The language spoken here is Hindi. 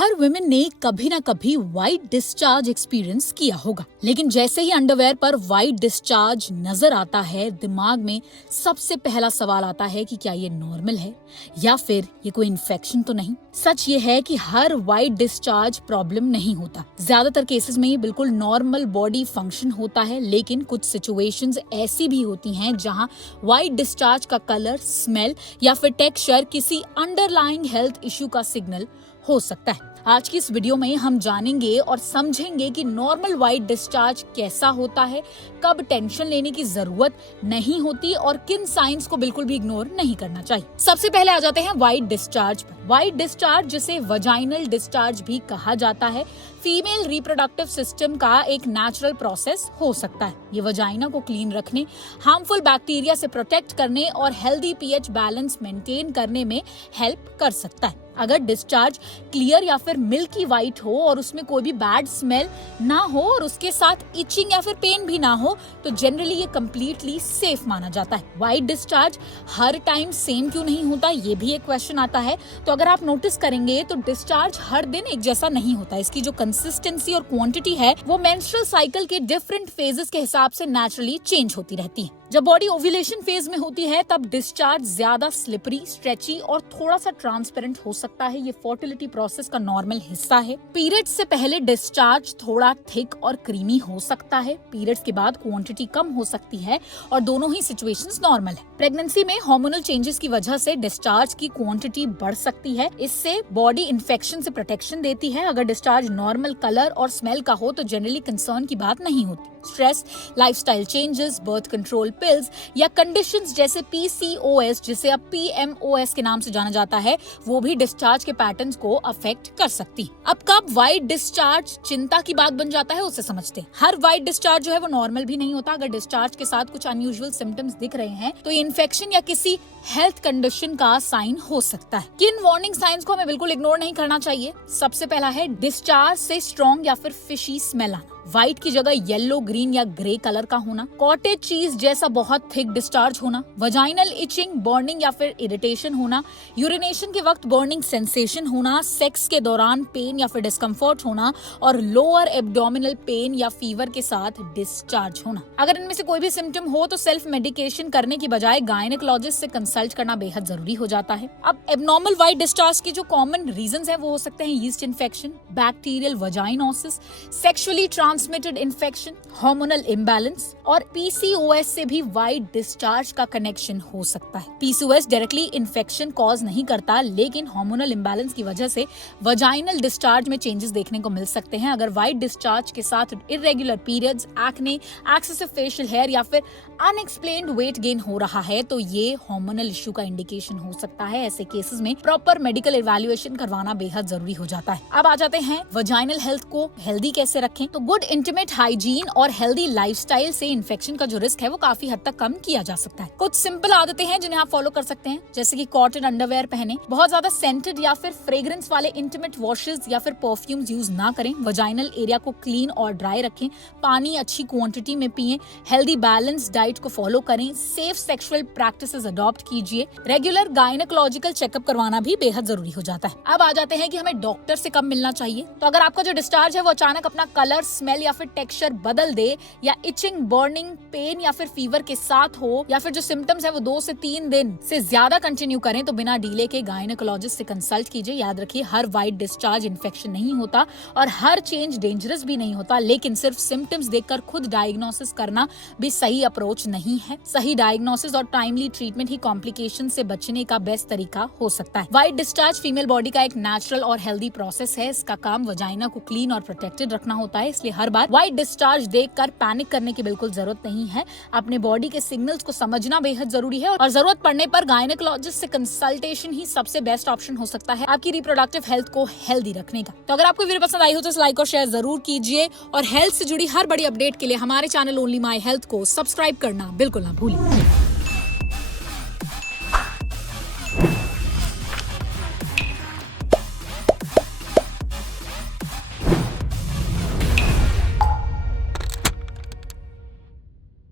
हर वुमेन ने कभी ना कभी व्हाइट डिस्चार्ज एक्सपीरियंस किया होगा, लेकिन जैसे ही अंडरवेयर पर व्हाइट डिस्चार्ज नजर आता है, दिमाग में सबसे पहला सवाल आता है कि क्या ये नॉर्मल है या फिर ये कोई इन्फेक्शन तो नहीं। सच ये है कि हर व्हाइट डिस्चार्ज प्रॉब्लम नहीं होता। ज्यादातर केसेस में ये बिल्कुल नॉर्मल बॉडी फंक्शन होता है, लेकिन कुछ सिचुएशंस ऐसी भी होती हैं जहां व्हाइट डिस्चार्ज का कलर, स्मेल या फिर टेक्सचर किसी अंडरलाइंग हेल्थ इश्यू का सिग्नल हो सकता है। आज की इस वीडियो में हम जानेंगे और समझेंगे कि नॉर्मल व्हाइट डिस्चार्ज कैसा होता है, कब टेंशन लेने की जरूरत नहीं होती और किन साइंस को बिल्कुल भी इग्नोर नहीं करना चाहिए। सबसे पहले आ जाते हैं व्हाइट डिस्चार्ज पर। व्हाइट डिस्चार्ज, जिसे वजाइनल डिस्चार्ज भी कहा जाता है, फीमेल रिप्रोडक्टिव सिस्टम का एक नेचुरल प्रोसेस हो सकता है। ये वजाइना को क्लीन रखने, हार्मफुल बैक्टीरिया से प्रोटेक्ट करने और हेल्दी पीएच बैलेंस मेंटेन करने में हेल्प कर सकता है। अगर डिस्चार्ज क्लियर या फिर मिल्की व्हाइट हो और उसमें कोई भी बैड स्मेल ना हो और उसके साथ इचिंग या फिर पेन भी ना हो, तो जनरली ये कम्प्लीटली सेफ माना जाता है। व्हाइट डिस्चार्ज हर टाइम सेम क्यों नहीं होता, ये भी एक क्वेश्चन आता है। तो अगर आप नोटिस करेंगे तो डिस्चार्ज हर दिन एक जैसा नहीं होता। इसकी जो कंसिस्टेंसी और क्वांटिटी है वो मेंस्ट्रुअल साइकिल के डिफरेंट फेजेस के हिसाब से नेचुरली चेंज होती रहती है। जब बॉडी ओव्यूलेशन फेज में होती है तब डिस्चार्ज ज्यादा स्लिपरी, स्ट्रेची और थोड़ा सा ट्रांसपेरेंट हो सकता है। ये फर्टिलिटी प्रोसेस का नॉर्मल हिस्सा है। पीरियड्स से पहले डिस्चार्ज थोड़ा थिक और क्रीमी हो सकता है। पीरियड्स के बाद क्वांटिटी कम हो सकती है और दोनों ही सिचुएशंस नॉर्मल है। प्रेगनेंसी में हार्मोनल चेंजेस की वजह से डिस्चार्ज की क्वांटिटी बढ़ सकती है। इससे बॉडी इन्फेक्शन से प्रोटेक्शन देती है। अगर डिस्चार्ज नॉर्मल कलर और स्मेल का हो तो जनरली कंसर्न की बात नहीं होती। Stress, lifestyle changes, birth control pills या कंडीशंस जैसे PCOS, जिसे अब PMOS के नाम से जाना जाता है, वो भी डिस्चार्ज के पैटर्न्स को अफेक्ट कर सकती है। अब कब व्हाइट डिस्चार्ज चिंता की बात बन जाता है, उसे समझते हैं। हर व्हाइट डिस्चार्ज जो है वो नॉर्मल भी नहीं होता। अगर डिस्चार्ज के साथ कुछ अनयूजुअल सिम्टम्स दिख रहे हैं तो ये इन्फेक्शन या किसी हेल्थ कंडीशन का साइन हो सकता है। किन वार्निंग साइंस को हमें बिल्कुल इग्नोर नहीं करना चाहिए? सबसे पहला है डिस्चार्ज से स्ट्रॉन्ग या फिर फिशी स्मेल आना, व्हाइट की जगह येलो, ग्रीन या ग्रे कलर का होना, कॉटेज चीज जैसा बहुत थिक डिस्चार्ज होना, वजाइनल इचिंग, बर्निंग या फिर इरिटेशन होना, यूरिनेशन के वक्त बर्निंग सेंसेशन होना, सेक्स के दौरान पेन या फिर डिस्कम्फर्ट होना और लोअर एब्डोमिनल पेन या फीवर के साथ डिस्चार्ज होना। अगर इनमें से कोई भी सिम्टम हो तो सेल्फ मेडिकेशन करने की बजाय गायनेकोलॉजिस्ट से कंसल्ट करना बेहद जरूरी हो जाता है। अब एब्नॉर्मल व्हाइट डिस्चार्ज के जो कॉमन रीजंस हैं वो हो सकते हैं yeast infection, bacterial vaginosis, sexually transmitted infection, hormonal imbalance और PCOS से भी व्हाइट डिस्चार्ज का कनेक्शन हो सकता है। PCOS डायरेक्टली इन्फेक्शन कॉज नहीं करता, लेकिन हार्मोनल इम्बैलेंस की वजह से वजाइनल डिस्चार्ज में चेंजेस देखने को मिल सकते हैं। अगर व्हाइट डिस्चार्ज के साथ irregular periods, acne, excessive facial hair या फिर अनएक्सप्लेन्ड वेट गेन हो रहा है तो ये हार्मोनल इश्यू का इंडिकेशन हो सकता है। ऐसे केसेस में प्रॉपर मेडिकल इवैल्यूएशन करवाना बेहद जरूरी हो जाता है। अब आ जाते हैं वजाइनल हेल्थ को हेल्दी कैसे रखें। तो गुड इंटीमेट हाइजीन और हेल्दी लाइफस्टाइल से इन्फेक्शन का जो रिस्क है वो काफी हद तक कम किया जा सकता है। कुछ सिंपल आदतें हैं जिन्हें आप फॉलो कर सकते हैं, जैसे कि कॉटन अंडरवेयर पहने, बहुत ज्यादा सेंटेड या फिर फ्रेग्रेंस वाले इंटीमेट वॉशेस या फिर परफ्यूम्स यूज ना करें, वजाइनल एरिया को क्लीन और ड्राई रखें, पानी अच्छी क्वांटिटी में पिएं, हेल्दी बैलेंस डाइट को फॉलो करें, सेफ सेक्सुअल प्रैक्टिसेस अडॉप्ट कीजिए, रेगुलर गायनेकोलॉजिकल चेकअप करवाना भी बेहद जरूरी हो जाता है। अब आ जाते हैं कि हमें डॉक्टर से कब मिलना चाहिए। तो अगर आपका जो डिस्चार्ज है वो अचानक अपना कलर, स्मेल या फिर टेक्सचर बदल दे या इचिंग, बर्निंग, पेन या फिर फीवर के साथ हो या फिर जो सिम्टम्स है वो 2 से 3 दिन से ज्यादा कंटिन्यू करें तो बिना डीले के गायनेकोलॉजिस्ट से कंसल्ट कीजिए। याद रखिए, हर व्हाइट डिस्चार्ज इन्फेक्शन नहीं होता और हर चेंज डेंजरस भी नहीं होता, लेकिन सिर्फ सिम्टम्स देखकर खुद डायग्नोसिस करना भी सही अप्रोच नहीं है। सही डायग्नोसिस और टाइमली ट्रीटमेंट ही कॉम्प्लिकेशन से बचने का बेस्ट तरीका हो सकता है। व्हाइट डिस्चार्ज फीमेल बॉडी का एक नेचुरल और हेल्दी प्रोसेस है। इसका काम वजाइना को क्लीन और प्रोटेक्टेड रखना होता है, इसलिए हर बार व्हाइट डिस्चार्ज देखकर पैनिक करने की बिल्कुल जरूरत नहीं है। अपने बॉडी के सिग्नल्स को समझना बेहद जरूरी है और जरूरत पड़ने पर गायनेकोलॉजिस्ट से कंसल्टेशन ही सबसे बेस्ट ऑप्शन हो सकता है आपकी रिप्रोडक्टिव हेल्थ को हेल्दी रखने का। तो अगर आपको वीडियो पसंद आई हो तो लाइक और शेयर जरूर कीजिए और हेल्थ से जुड़ी हर बड़ी अपडेट के लिए हमारे चैनल ओनली माई हेल्थ को सब्सक्राइब करना बिल्कुल ना भूलिए।